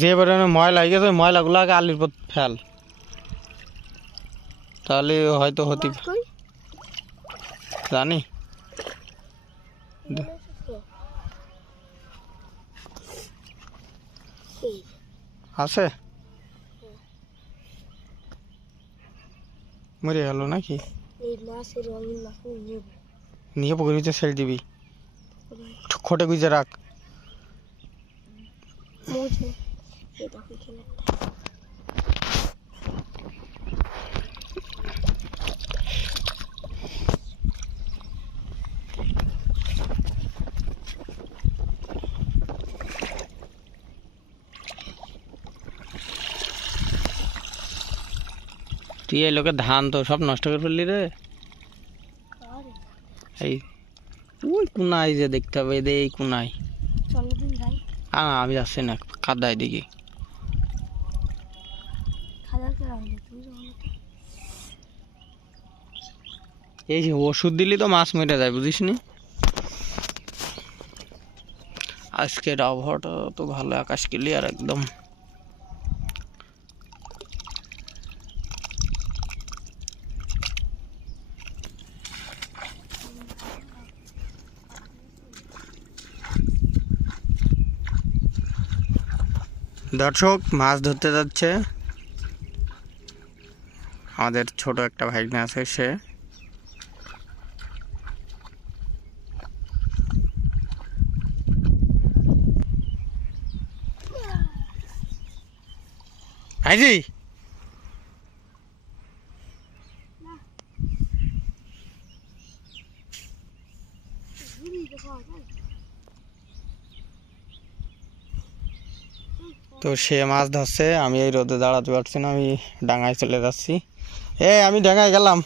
যে পরিমাণে ময়লা হয়ে গেছে ময়লাগুলো আগে আলির পর ফেল। তাহলে হয়তো হতে জানি। আছে? মরে গেল নাকি? নিয়ে পুকুর ভিতরে ছেড়ে দিবি। খোটে গুজে রাখ। তুই এই লোকের ধান তো সব নষ্ট করে ফেললি রে। এই ওই কোনায় যে দেখতে হবে এদের এই কোনায়। আমি যাচ্ছি না কাদায় দিকে এই যে ওষুধ দিলি তো মাছ মেরে যায় বুঝিস নি আজকের আবহাওয়াটা তো ভালো, আকাশ ক্লিয়ার একদম। দর্শক, মাছ ধরতে যাচ্ছে। আমাদের ছোট একটা ভাইগনা আছে সে। আইজি ঘুরি দেখো তো সে মাছ ধরছে, আমি এই রোদে দাঁড়াতে পারছি না, আমি ডাঙায় চলে যাচ্ছি। এ, আমি ডাঙায় গেলাম।